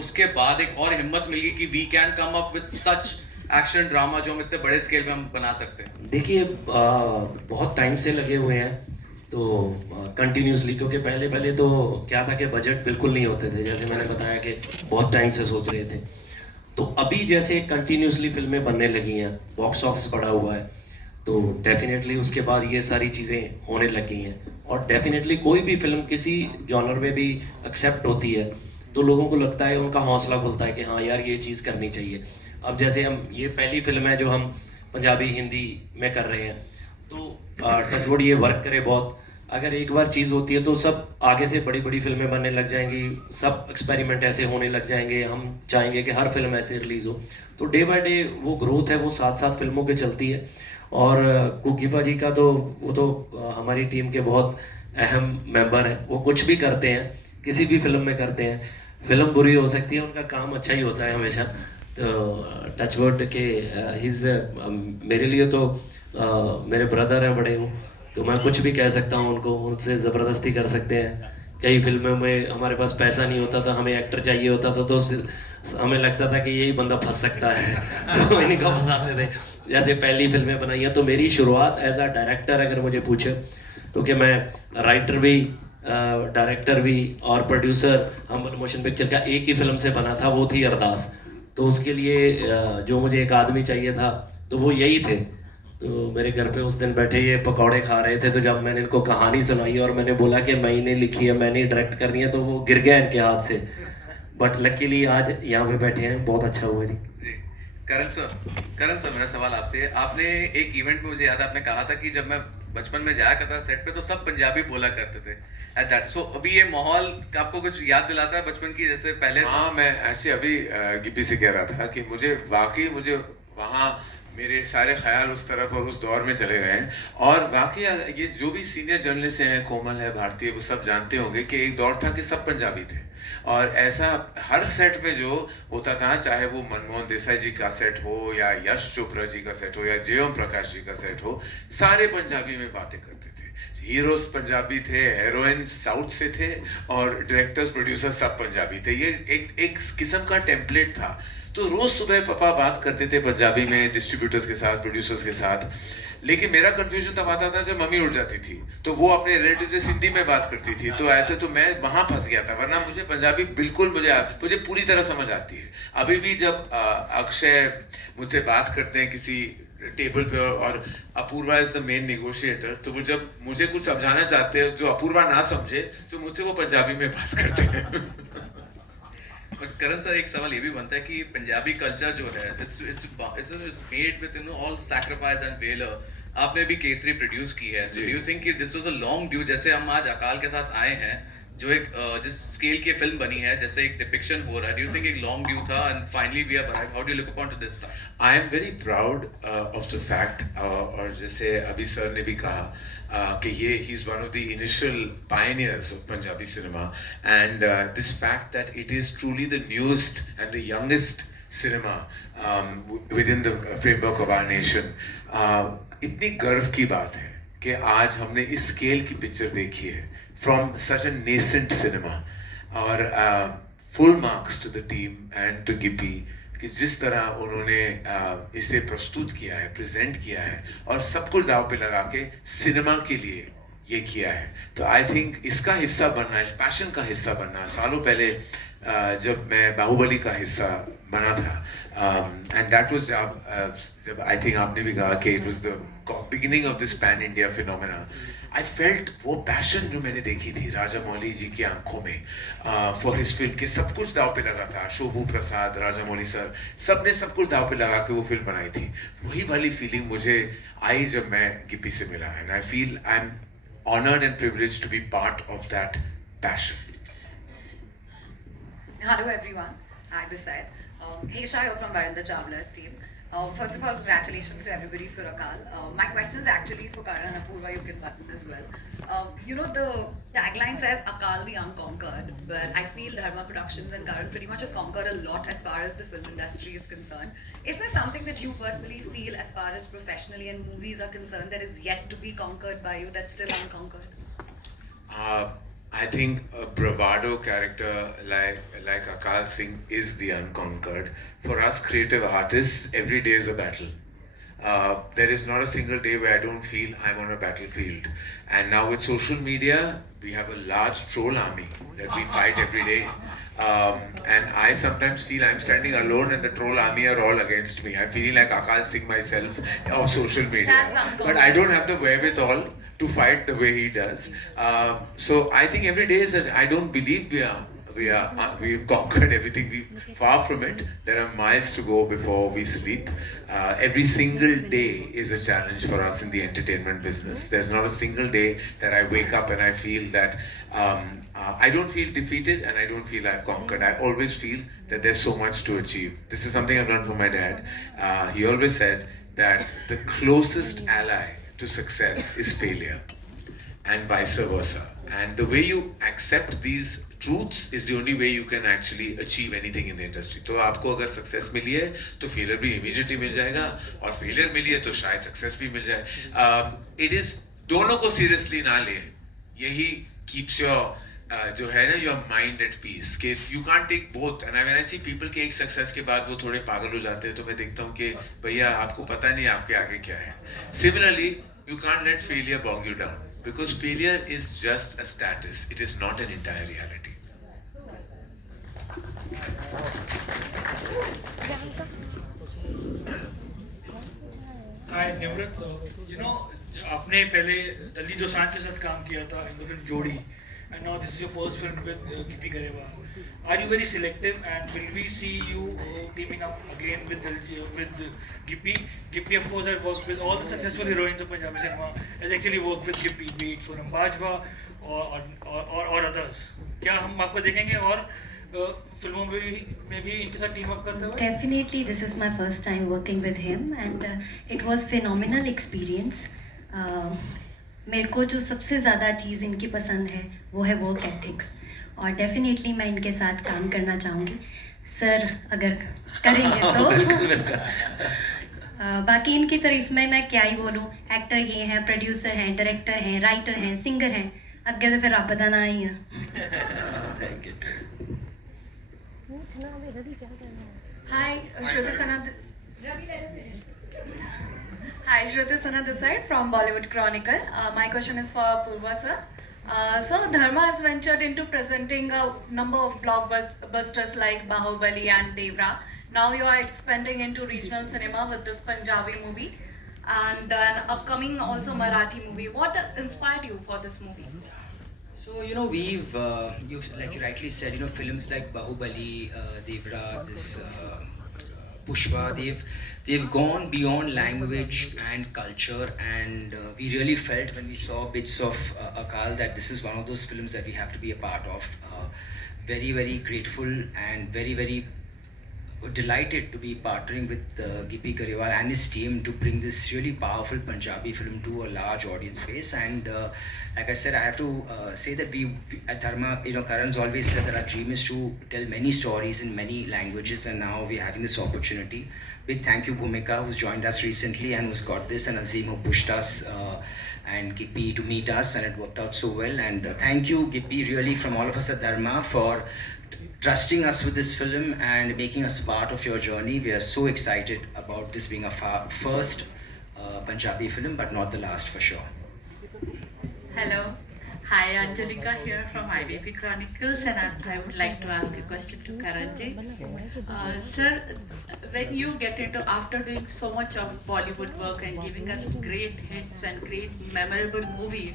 उसके बाद एक और हिम्मत मिली कि we can come up with such action drama जो हम इतने बड़े स्केल पे हम बना सकते हैं? देखिए बहुत टाइम से लगे हुए हैं, तो कंटिन्यूसली, क्योंकि पहले पहले तो क्या था कि बजट बिल्कुल नहीं होते थे, जैसे मैंने बताया कि बहुत टाइम से सोच रहे थे। तो अभी जैसे कंटिन्यूसली फिल्में बनने लगी हैं, बॉक्स ऑफिस बढ़ा हुआ है, तो डेफिनेटली उसके बाद ये सारी चीज़ें होने लग गई हैं। और डेफिनेटली कोई भी फिल्म किसी जॉनर में भी एक्सेप्ट होती है तो लोगों को लगता है, उनका हौसला खुलता है कि हाँ यार ये चीज़ करनी चाहिए। अब जैसे हम, ये पहली फिल्म है जो हम पंजाबी हिंदी में कर रहे हैं, तो टचवुड ये वर्क करे बहुत। अगर एक बार चीज़ होती है तो सब आगे से बड़ी बड़ी फिल्में बनने लग जाएंगी, सब एक्सपेरिमेंट ऐसे होने लग जाएंगे, हम चाहेंगे कि हर फिल्म ऐसे रिलीज़ हो। तो डे बाय डे वो ग्रोथ है वो साथ साथ फिल्मों के चलती है। और कुकीपा जी का तो, वो तो हमारी टीम के बहुत अहम मेंबर हैं, वो कुछ भी करते हैं, किसी भी फिल्म में करते हैं। फिल्म बुरी हो सकती है, उनका काम अच्छा ही होता है हमेशा। तो टचवुड के हिज, मेरे लिए तो मेरे ब्रदर हैं बड़े हूँ, तो मैं कुछ भी कह सकता हूँ उनको, उनसे ज़बरदस्ती कर सकते हैं। कई फिल्मों में हमारे पास पैसा नहीं होता था, हमें एक्टर चाहिए होता था, तो हमें लगता था कि यही बंदा फंस सकता है तो इन्हीं को फंसाते थे। जैसे पहली फिल्में बनाई हैं, तो मेरी शुरुआत एज अ डायरेक्टर अगर मुझे पूछे, क्योंकि मैं राइटर भी, डायरेक्टर भी और प्रोड्यूसर हम्बल मोशन पिक्चर का एक ही फिल्म से बना था, वो थी अरदास। तो उसके लिए जो मुझे एक आदमी चाहिए था, तो वो यही थे। तो मेरे घर पे उस दिन बैठे ये पकौड़े खा रहे थे, तो जब मैंने इनको कहानी सुनाई और मैंने बोला कि मैंने लिखी है, मैंने डायरेक्ट करनी है, तो वो गिर गया इनके हाथ से। बट लकीली आज यहाँ पे बैठे हैं, बहुत अच्छा हुआ जी। जी। करण सर, करण सर, मेरा सवाल आपसे है। आपने एक इवेंट में, मुझे याद है, आपने कहा था कि जब मैं बचपन में जाया करता सेट पे तो सब पंजाबी बोला करते थे एट दैट। सो अभी ये माहौल आपको कुछ याद दिलाता है बचपन की, जैसे पहले था? हाँ, मैं ऐसे अभी गिप्पी से कह रहा था कि मुझे वाकई मुझे वहाँ मेरे सारे ख्याल उस तरफ और उस दौर में चले गए हैं। और वाकई ये जो भी सीनियर जर्नलिस्ट हैं, कोमल है, भारतीय, वो सब जानते होंगे कि एक दौर था कि सब पंजाबी थे। और ऐसा हर सेट में जो होता था, चाहे वो मनमोहन देसाई जी का सेट हो या यश चोपड़ा जी का सेट हो या जयओम प्रकाश जी का सेट हो, सारे पंजाबी में बातें करते थे। हीरोज पंजाबी थे, हीरोइन साउथ से थे, और डायरेक्टर्स प्रोड्यूसर सब पंजाबी थे। ये एक किस्म का टेम्पलेट था। तो रोज सुबह पापा बात करते थे पंजाबी में डिस्ट्रीब्यूटर्स के साथ, प्रोड्यूसर्स के साथ। लेकिन मेरा कंफ्यूजन तब आता था जब मम्मी उठ जाती थी, तो वो अपने रिलेटिव से सिंधी में बात करती थी, तो ऐसे तो मैं वहां फंस गया था। वरना मुझे पंजाबी बिल्कुल, मुझे पूरी तरह समझ आती है। अभी भी जब अक्षय मुझसे बात करते हैं किसी टेबल पे, और Apurva is the main negotiator, तो वो जब मुझे कुछ समझाना चाहते हैं जो अपूर्वा ना समझे, तो मुझसे वो पंजाबी में बात करते हैं बट करण सर, एक सवाल ये भी बनता है कि पंजाबी कल्चर जो है, it's made with all sacrifice and valour. आपने भी केसरी प्रोड्यूस की है, सो डू यू थिंक कि this was a long due? जैसे हम आज अकाल के साथ आए हैं, जो एक जिस स्केल की फिल्म बनी है, जैसे एक डिपिक्शन हो रहा है, डू यू थिंक एक लॉन्ग ड्यू था and finally we have arrived? How do you look upon to this fact? I am very proud of the fact, और जैसे अभी सर ने भी कहा कि ये he is one of the initial pioneers of Punjabi cinema, and this fact that it is truly the newest and the youngest cinema within the framework of our nation, इतनी गर्व की बात है कि आज हमने इस स्केल की पिक्चर देखी है from such a nascent cinema. और full marks to the team and to Gippy कि जिस तरह उन्होंने इसे प्रस्तुत किया है, प्रेजेंट किया है, और सब कुछ दाव पे लगा के सिनेमा के लिए ये किया है। तो आई थिंक इसका हिस्सा बनना, इस पैशन का हिस्सा बनना, सालों पहले जब मैं बाहुबली का हिस्सा बना था, एंड दैट वाज जब आई थिंक आपने भी कहा कि it was the beginning of this pan India phenomena. I felt वो पैशन जो मैंने देखी थी राजा मौली जी की आंखों में फॉर हिज फिल्म, के सब कुछ दाव पे लगा था। शोभू प्रसाद, राजा मौली सर, सब ने सब कुछ दाव पे लगा के वो फिल्म बनाई थी। वही वाली फीलिंग मुझे आई जब मैं गिप्पी से मिला, and I feel I am honored and privileged to be part of that passion. Hello everyone, hi this side. Hey Shah, you're from Varinder Chawla's team. First of all, congratulations to everybody for Akal. My question is actually for Karan and Apurva, you can button as well. You know, the tagline says Akal the Unconquered, but I feel Dharma Productions and Karan pretty much has conquered a lot as far as the film industry is concerned. Is there something that you personally feel as far as professionally and movies are concerned that is yet to be conquered by you, that's still unconquered? I think a bravado character like Akal Singh is the unconquered. For us creative artists, every day is a battle. There is not a single day where I don't feel I'm on a battlefield. And now with social media, we have a large troll army that we fight every day. And I sometimes feel I'm standing alone and the troll army are all against me. I'm feeling like Akal Singh myself of social media. But I don't have the wherewithal to fight the way he does. So I think every day is that I don't believe we've conquered everything. Far from it. There are miles to go before we sleep. Every single day is a challenge for us in the entertainment business. There's not a single day that I wake up and I feel that I don't feel defeated and I don't feel I've conquered. I always feel that there's so much to achieve. This is something I've learned from my dad. He always said that the closest ally to success is failure, and vice versa. And the way you accept these truths is the only way you can actually achieve anything in the industry. तो आपको अगर success मिली है तो failure भी immediately मिल जाएगा और failure मिली है तो शायद success भी मिल जाए. It is दोनों को seriously ना ले, यही keeps your जो है ना your mind at peace. कि you can't take both. And when I see people के एक success के बाद वो थोड़े पागल हो जाते हैं तो मैं देखता हूँ कि भैया आपको पता नहीं आपके आगे क्या है. Similarly, you can't let failure bog you down because failure is just a status. It is not an entire reality. Hi, Nimrat. आपने पहले दलजी दोसांझ के साथ काम किया था इन द फिल्म जोड़ी, and now this is your first film with Gippy Garewal. Are you very selective, and will we see you teaming up again with Gippy? Gippy, of course, has worked with all the successful heroines of Punjabi cinema. Has actually worked with Gippy, be it Sonam Bajwa or others. क्या हम आपको देखेंगे और फिल्मों में भी इनके साथ टीम अप करते हुए? Definitely, this is my first time working with him, and it was phenomenal experience. मेरे को जो सबसे ज़्यादा चीज़ इनकी पसंद है वो है वर्क एथिक्स, और डेफिनेटली मैं इनके साथ काम करना चाहूँगी सर, अगर करेंगे तो. बाकी इनकी तारीफ में मैं क्या ही बोलूँ. एक्टर ये हैं, प्रोड्यूसर हैं, डायरेक्टर हैं, राइटर हैं, सिंगर हैं, अगे तो फिर रब दा ना ही है. Hi, Shruti Sanat. Hi, Shruti Sanat this side from Bollywood Chronicle. My question is for Purva sir. So Dharma has ventured into presenting a number of blockbusters like Bahubali and Devra. Now you are expanding into regional cinema with this Punjabi movie and an upcoming also Marathi movie. What inspired you for this movie? So we've you like you rightly said, films like Bahubali, Devra, this Pushpa, they've gone beyond language and culture, and we really felt when we saw bits of Akal that this is one of those films that we have to be a part of. Very, very grateful and very, very delighted to be partnering with Gippy Garewal and his team to bring this really powerful Punjabi film to a large audience base. And like I said, I have to say that we at Dharma, Karan's always said that our dream is to tell many stories in many languages, and now we're having this opportunity. Big thank you Bhumika, who's joined us recently and who's got this, and Azim, who pushed us and Gippy to meet us, and it worked out so well. And thank you Gippy, really, from all of us at Dharma, for trusting us with this film and making us part of your journey. We are so excited about this being our first Punjabi film, but not the last for sure. Hello. Hi, Anjalika here from IBP Chronicles, and I would like to ask a question to Karanji. Sir, when you get into, after doing so much of Bollywood work and giving us great hits and great memorable movies,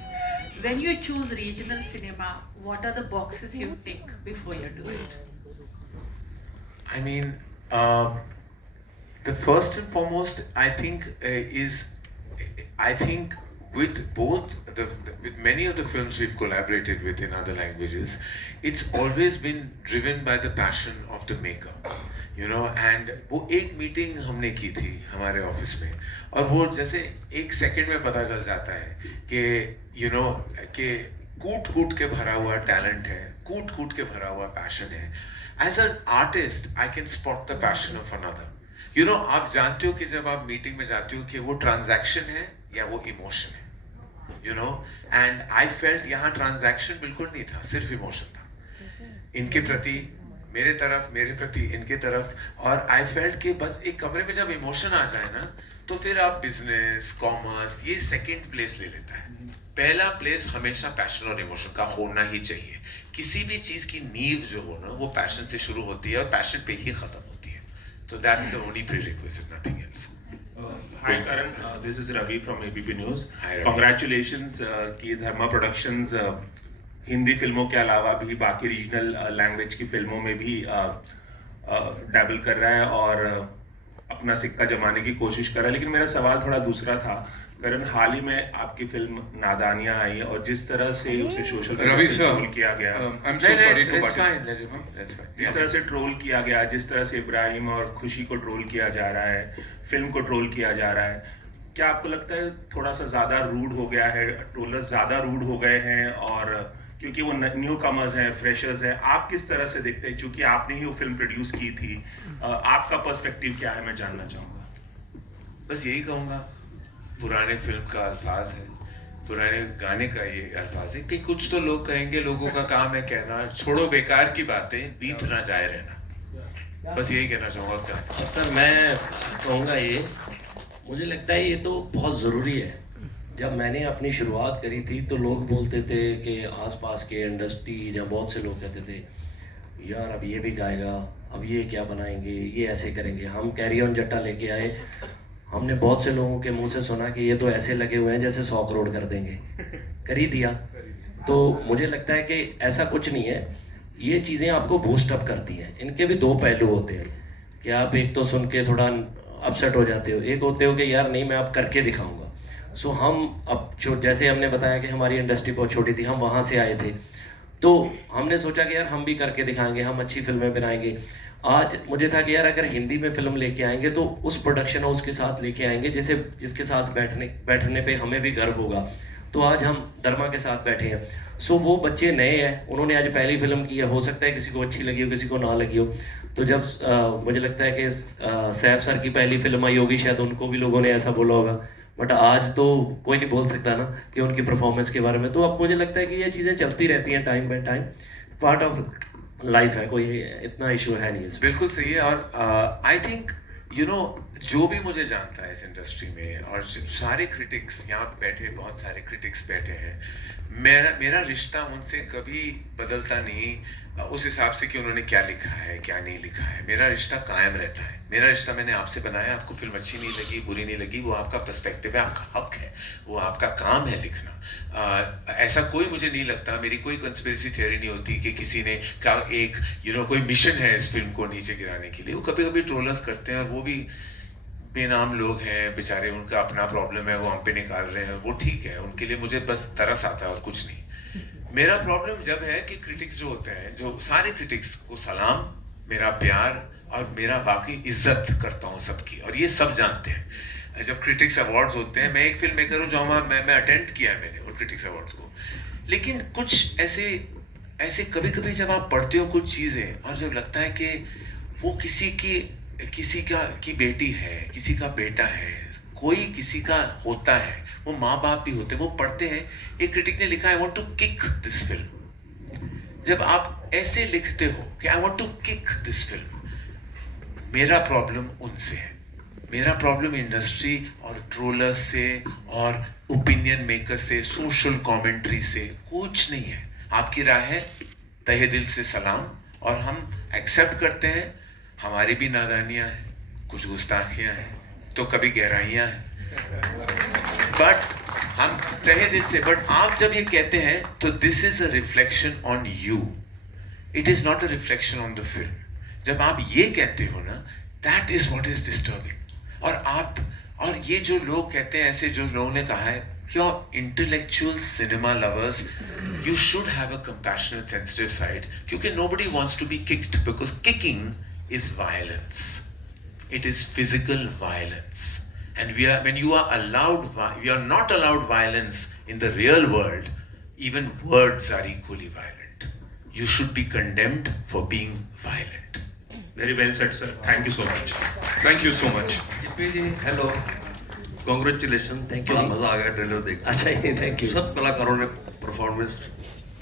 when you choose regional cinema, what are the boxes you tick before you do it? I mean, the first and foremost, I think, with many of the films we've collaborated with in other languages, it's always been driven by the passion of the maker, and वो एक meeting हमने की थी हमारे office में, और वो जैसे एक सेकंड में पता चल जाता है कि कि कूट के भरा हुआ टैलेंट है, कूट के भरा हुआ पैशन है. As an artist, I can spot the passion of another. आप जानते हो कि जब आप मीटिंग में जाते हो कि वो ट्रांजैक्शन है या वो इमोशन है. you know, and I felt यहाँ transaction बिल्कुल नहीं था, सिर्फ इमोशन था इनके प्रति, मेरे तरफ, मेरे प्रति इनके तरफ, और आई फेल्ट कि बस एक कमरे में जब इमोशन आ जाए ना, तो फिर आप बिजनेस, कॉमर्स, ये सेकंड प्लेस ले लेता है। पहला प्लेस हमेशा पैशन और इमोशन का होना ही चाहिए। किसी भी चीज की नींव जो हो ना, वो पैशन से शुरू होती है और पैशन पे ही खत्म होती है। तो that's the only prerequisite, nothing else. Hi Karan, this is Ravi from ABP News. Hi, Ravi. Congratulations कि धर्मा प्रोडक्शंस हिंदी फिल्मों के अलावा भी बाकी रीजनल लैंग्वेज की फिल्मों में भी डैबल कर रहा है और अपना सिक्का जमाने की कोशिश कर रहा है। लेकिन मेरा सवाल थोड़ा दूसरा था। करण, हाल ही में आपकी फिल्म नादानियां आई और जिस तरह से उसे सोशल रवि सर, ट्रोल किया गया, I'm so sorry to butt in. That's fine. जिस तरह से ट्रोल किया गया, जिस तरह से इब्राहिम और खुशी को ट्रोल किया जा रहा है, फिल्म को ट्रोल किया जा रहा है, क्या आपको लगता है थोड़ा सा ज्यादा रूड हो गया है, ट्रोलर्स ज्यादा रूड हो गए हैं? और क्योंकि वो न्यू कमर्स हैं, फ्रेशर्स हैं, आप किस तरह से देखते हैं? क्योंकि आपने ही वो फिल्म प्रोड्यूस की थी, आपका पर्सपेक्टिव क्या है, मैं जानना चाहूंगा। बस यही कहूँगा, पुराने फिल्म का अल्फाज है, पुराने गाने का ये अल्फाज है कि कुछ तो लोग कहेंगे, लोगों का काम है कहना, छोड़ो बेकार की बातें, बीत ना जाए रहना। बस यही कहना चाहूँगा। क्या और सर मैं कहूँगा ये, मुझे लगता है ये तो बहुत ज़रूरी है। जब मैंने अपनी शुरुआत करी थी तो लोग बोलते थे कि आसपास के इंडस्ट्री या बहुत से लोग कहते थे यार अब ये भी गाएगा, अब ये क्या बनाएंगे, ये ऐसे करेंगे। हम कैरी ऑन जट्टा लेके आए, हमने बहुत से लोगों के मुंह से सुना कि ये तो ऐसे लगे हुए हैं जैसे 100 करोड़ कर देंगे, कर ही दिया। तो मुझे लगता है कि ऐसा कुछ नहीं है, ये चीज़ें आपको बूस्ट अप करती हैं। इनके भी दो पहलू होते हैं कि आप एक तो सुन के थोड़ा अपसेट हो जाते हो, एक होते हो कि यार नहीं मैं अब करके दिखाऊंगा। सो हम अब जैसे हमने बताया कि हमारी इंडस्ट्री बहुत छोटी थी, हम वहाँ से आए थे, तो हमने सोचा कि यार हम भी करके दिखाएंगे, हम अच्छी फिल्में बनाएंगे। आज मुझे था कि यार अगर हिंदी में फिल्म लेके आएंगे तो उस प्रोडक्शन हाउस के साथ लेके आएंगे जिसके साथ बैठने पे हमें भी गर्व होगा। तो आज हम धर्मा के साथ बैठे हैं। सो वो बच्चे नए हैं, उन्होंने आज पहली फिल्म की है, हो सकता है किसी को अच्छी लगी हो, किसी को ना लगी हो। तो जब मुझे लगता है कि सैफ सर की पहली फिल्म आई होगी, शायद उनको भी लोगों ने ऐसा बोला होगा, बट आज तो कोई नहीं बोल सकता ना कि उनकी परफॉर्मेंस के बारे में। तो अब मुझे लगता है कि ये चीज़ें चलती रहती हैं, time by time part of life है, कोई इतना इशू है नहीं। बिल्कुल सही है। और आई थिंक यू नो, जो भी मुझे जानता है इस इंडस्ट्री में, और सारे क्रिटिक्स यहाँ पे बैठे, बहुत सारे क्रिटिक्स बैठे हैं, मेरा रिश्ता उनसे कभी बदलता नहीं उस हिसाब से कि उन्होंने क्या लिखा है क्या नहीं लिखा है। मेरा रिश्ता कायम रहता है। मेरा रिश्ता मैंने आपसे बनाया, आपको फिल्म अच्छी नहीं लगी, बुरी नहीं लगी, वो आपका पर्सपेक्टिव है, आपका हक है, वो आपका काम है लिखना। ऐसा कोई मुझे नहीं लगता, मेरी कोई कंस्पिरेसी थ्योरी नहीं होती कि किसी ने का एक कोई मिशन है इस फिल्म को नीचे गिराने के लिए। वो कभी कभी ट्रोलर्स करते हैं और वो भी बेनाम लोग हैं बेचारे, उनका अपना प्रॉब्लम है, वो हम पे निकाल रहे हैं, वो ठीक है, उनके लिए मुझे बस तरस आता है और कुछ नहीं। मेरा प्रॉब्लम जब है कि क्रिटिक्स जो होते हैं, जो सारे क्रिटिक्स को सलाम, मेरा प्यार और मेरा वाकई इज्जत करता हूँ सबकी, और ये सब जानते हैं। जब क्रिटिक्स अवार्ड्स होते हैं, मैं एक फिल्म मेकर हूँ जो मैं अटेंड किया है मैंने उन क्रिटिक्स अवार्ड्स को, लेकिन कुछ ऐसे कभी कभी जब आप पढ़ते हो कुछ चीज़ें और जब लगता है कि वो किसी की बेटी है, किसी का बेटा है, कोई किसी का होता है, वो माँ बाप भी होते हैं, वो पढ़ते हैं। एक क्रिटिक ने लिखा, I want to kick this film. जब आप ऐसे लिखते हो कि I want to kick this film, मेरा प्रॉब्लम उनसे है, मेरा प्रॉब्लम इंडस्ट्री और ट्रोलर्स से और ओपिनियन मेकर से, सोशल कमेंट्री से कुछ नहीं है। आपकी राय है, तहे दिल से सलाम, और हम एक्सेप्ट करते हैं। हमारी भी नादानियां हैं, कुछ गुस्ताखियां हैं, तो कभी गहराइयां हैं, बट हम तहे दिल से। बट आप जब ये कहते हैं तो this is a reflection on you, it is not a reflection on the film. जब आप ये कहते हो ना, that is what is disturbing. और ये जो लोग कहते हैं, ऐसे जो लोगों ने कहा है, क्यों intellectual cinema lovers, you should have a compassionate sensitive side, क्योंकि nobody wants to be kicked, because kicking is violence. It is physical violence. And when you are not allowed violence in the real world, even words are equally violent. You should be condemned for being violent. Very well said, sir. Thank you so much. Thank you so much. Hello. Congratulation, Thank you, बड़ा जी। मजा आ गया trailer देख के। अच्छा ये thank you, सब कलाकारों ने परफॉर्मेंस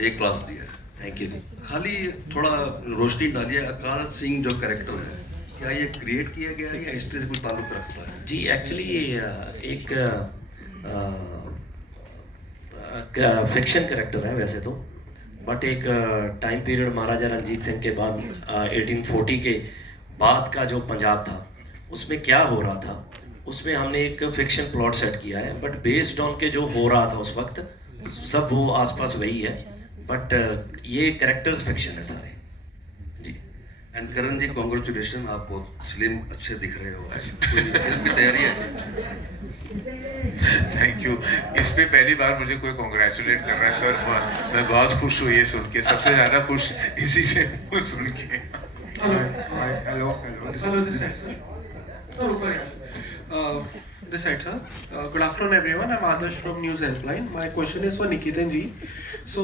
एक क्लास दी है। Thank you. खाली थोड़ा रोशनी डालिए, अकाल सिंह जो कैरेक्टर है, क्या ये क्रिएट किया गया है या हिस्ट्री से कुछ ताल्लुक रखता है? जी एक्चुअली एक फिक्शन कैरेक्टर है वैसे तो, बट एक टाइम पीरियड महाराजा रंजीत सिंह के बाद 1840 के बाद का जो पंजाब था उसमें क्या हो रहा था, उसमें हमने एक फिक्शन प्लॉट सेट किया है, बट बेस्ड ऑन के जो हो रहा था उस वक्त सब वो आसपास वही है, बट ये कैरेक्टर्स फिक्शन है सारे जी। एंड करण जी कॉन्ग्रेचुलेशन, आप बहुत स्लिम अच्छे दिख रहे हो। कोई फिल्म की तैयारी है? Thank you. इस पे पहली बार मुझे कोई कॉन्ग्रेचुलेट कर रहा है सर, मैं बहुत खुश हूँ ये सुन के, सबसे ज़्यादा खुश इसी से हूँ सुन के। Hello, this side, sir. This side, sir. Good afternoon, everyone. I'm Adarsh from News Helpline. My question is for Nikitan ji. So,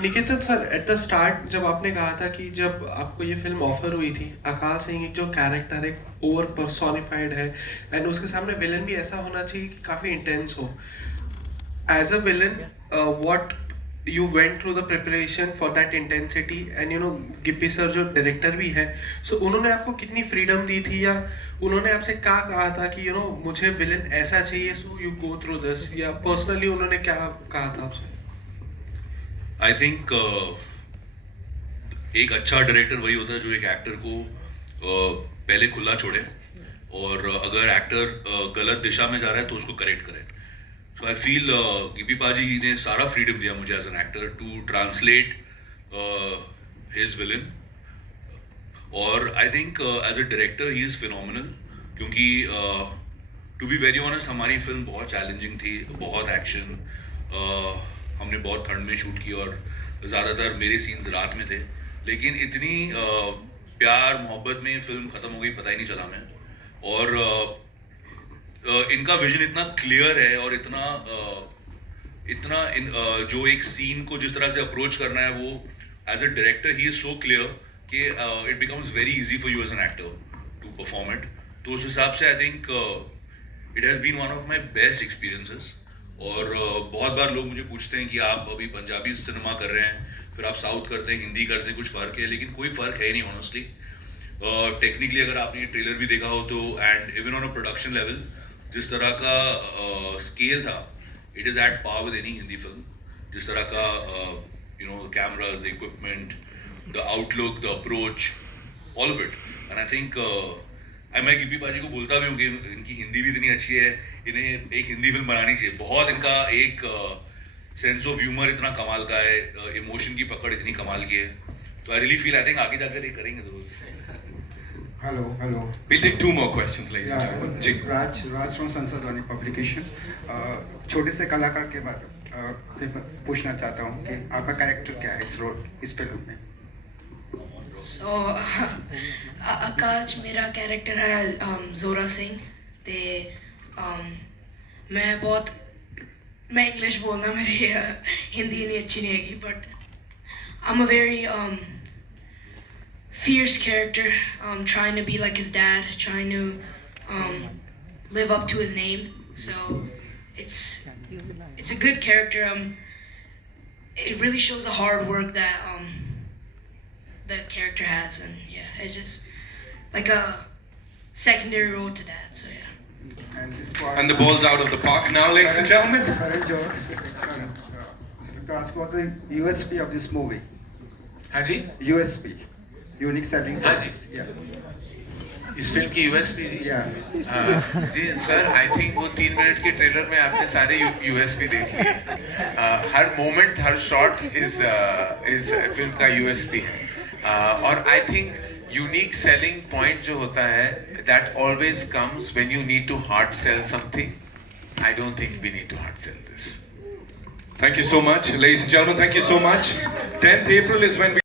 Niketan sir, at the start जब आपने कहा था कि जब आपको ये फिल्म ऑफर हुई थी, अकाल सिंह एक जो कैरेक्टर एक ओवर पर्सोनिफाइड है एंड उसके सामने विलन भी ऐसा होना चाहिए कि काफ़ी इंटेंस हो, as a villain what you went through the preparation for that intensity and you know Gippy sir जो डायरेक्टर भी है, सो उन्होंने आपको कितनी फ्रीडम दी थी या उन्होंने आपसे क्या कहा था कि यू नो मुझे विलन ऐसा चाहिए so you go through this, या पर्सनली उन्होंने क्या कहा था आपसे? आई थिंक एक अच्छा डायरेक्टर वही होता है जो एक एक्टर को पहले खुला छोड़े और अगर एक्टर गलत दिशा में जा रहा है तो उसको करेक्ट करे। सो आई फील गिप्पी पाजी ने सारा फ्रीडम दिया मुझे as an actor to translate his villain, और I think as a director he is phenomenal, क्योंकि टू बी वेरी ऑनेस्ट हमारी फिल्म बहुत चैलेंजिंग थी, बहुत एक्शन, हमने बहुत ठंड में शूट की और ज़्यादातर मेरे सीन्स रात में थे, लेकिन इतनी प्यार मोहब्बत में फिल्म ख़त्म हो गई पता ही नहीं चला मैं। और इनका विजन इतना क्लियर है और इतना जो एक सीन को जिस तरह से अप्रोच करना है वो as a director he is so clear कि it becomes very easy for you as an actor to perform it. तो उस हिसाब से I think it has been one of my best experiences. और बहुत बार लोग मुझे पूछते हैं कि आप अभी पंजाबी सिनेमा कर रहे हैं, फिर आप साउथ करते हैं, हिंदी करते हैं, कुछ फ़र्क है? लेकिन कोई फ़र्क है नहीं ऑनेस्टली। टेक्निकली अगर आपने ये ट्रेलर भी देखा हो तो, and even on a production level जिस तरह का स्केल था, it is at par with any Hindi film. जिस तरह का you know cameras, the equipment, the outlook, the approach, all of it. And I think मैं गिप्पी पाजी को बोलता भी हूँ कि इनकी हिंदी भी इतनी अच्छी है, इन्हें एक हिंदी फिल्म बनानी चाहिए। बहुत इनका एक सेंस ऑफ ह्यूमर इतना कमाल का है, इमोशन की पकड़ इतनी कमाल की है। तो I really feel I think आगे जाकर ये करेंगे जरूर। Hello. We'll take two more questions, ladies and gentlemen. Ji. Raj from Sansadwani Publication. छोटे से कलाकार के बारे में पूछना चाहता हूँ कि आपका कैरेक्टर क्या है इस फिल्म में? So, आकाश मेरा कैरेक्टर है जोरा सिंह। ते मैं इंग्लिश बोलना मेरी हिंदी नहीं अच्छी नहीं हैगी, but I am a very fierce character, trying to be like his dad, trying to live up to his name. So it's a good character. It really shows the hard work that that character has, and yeah, it's just like a secondary role to that. So yeah. And the ball's out of the park now, ladies and gentlemen. Karan Johar, to ask what's the USP of this movie? हाँ जी, USP, unique selling हाँ points. Yeah. इस फिल्म की USP जी। Yeah. जी sir, I think वो 3 minute के ट्रेलर में आपने सारे यूएसपी देख लिए। हर मोमेंट, हर शॉट इस फिल्म का यूएसपी है। और I think unique selling point जो होता है, that always comes when you need to hard sell something. I don't think we need to hard sell this. Thank you so much, ladies and gentlemen. Thank you so much. 10th April is when we